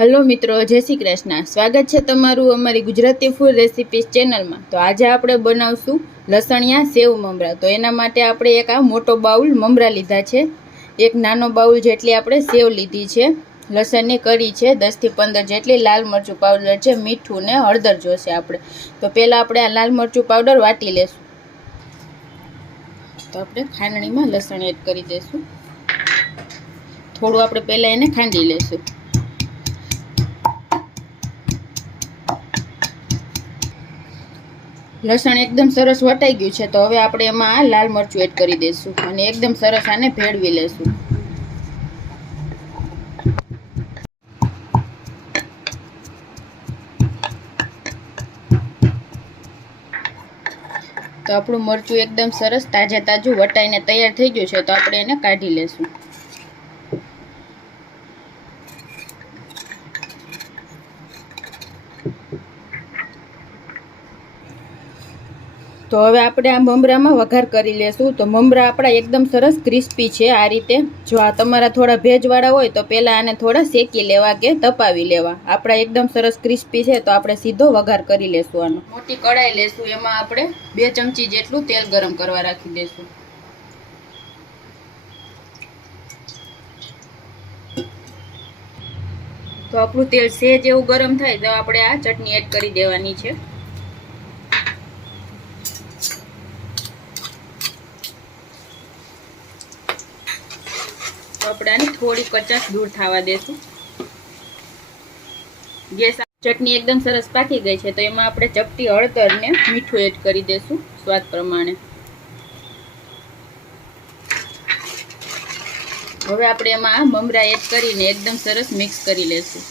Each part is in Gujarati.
હેલો મિત્રો, જય શ્રી કૃષ્ણ. સ્વાગત છે તમારું અમારી ગુજરાતી ફૂડ રેસિપીસ ચેનલમાં. તો આજે આપણે બનાવશું લસણિયા સેવ મમરા. તો એના માટે આપણે એક આ મોટો બાઉલ મમરા લીધા છે. એક નાનો બાઉલ જેટલી આપણે સેવ લીધી છે. લસણની કરી છે દસથી પંદર જેટલી, લાલ મરચું પાવડર છે, મીઠું ને હળદર જોશે આપણે. તો પહેલાં આપણે આ લાલ મરચું પાવડર વાટી લેશું. તો આપણે ખાંડણીમાં લસણ એડ કરી દઈશું થોડું આપણે પહેલાં એને ખાંડી લેશું. લસણ એકદમ સરસ વટાઈ ગયું છે, તો હવે આપણે એમાં લાલ મરચું એડ કરી દઈશું અને એકદમ સરસ આને ભેળવી લેશું તો આપણું મરચું એકદમ સરસ તાજે તાજું વટાઈને તૈયાર થઈ ગયું છે, તો આપણે એને કાઢી લેશું તો હવે આપણે આ મમરામાં વઘાર કરી લેશું. તો મમરા આપણા એકદમ સરસ ક્રિસ્પી છે આ રીતે. જો આ તમારા થોડા ભેજવાળા હોય તો પહેલાં આને થોડા શેકી લેવા કે તપાવી લેવા. આપણા એકદમ સરસ ક્રિસ્પી છે તો આપણે સીધો વઘાર કરી લેશું આનો. મોટી કઢાઈ લેશું. એમાં આપણે બે ચમચી જેટલું તેલ ગરમ કરવા રાખી દઈશું તો આપણું તેલ સેજ એવું ગરમ થાય તો આપણે આ ચટણી એડ કરી દેવાની છે. તો થોડી કચાશ દૂર થવા દેશું. ગેસ ચટણી એકદમ સરસ પાકી ગઈ છે, તો એમાં આપણે ચપટી હળદરને મીઠું એડ કરી દેશું સ્વાદ પ્રમાણે. હવે આપણે એમાં મમરા એડ કરીને એકદમ સરસ મિક્સ કરી લેશું.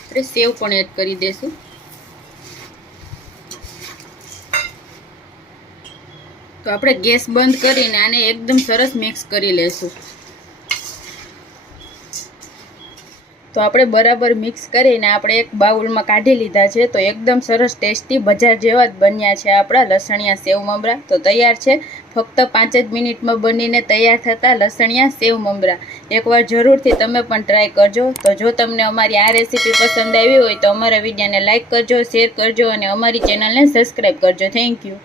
આપણે સેવ પણ એડ કરી દેશું. તો આપણે ગેસ બંધ કરીને આને એકદમ સરસ મિક્સ કરી લેશું. તો આપણે બરાબર મિક્સ કરીને આપણે એક બાઉલમાં કાઢી લીધા છે. તો એકદમ સરસ ટેસ્ટી બજાર જેવા જ બન્યા છે આપણા લસણિયા સેવ મમરા. તો તૈયાર છે. ફક્ત પાંચ જ મિનિટમાં બનીને તૈયાર થતા લસણિયા સેવ મમરા. એકવાર જરૂરથી તમે પણ ટ્રાય કરજો. તો જો તમને અમારી આ રેસીપી પસંદ આવી હોય તો અમારા વિડીયોને લાઇક કરજો, શેર કરજો અને અમારી ચેનલને સબસ્ક્રાઈબ કરજો. Thank you.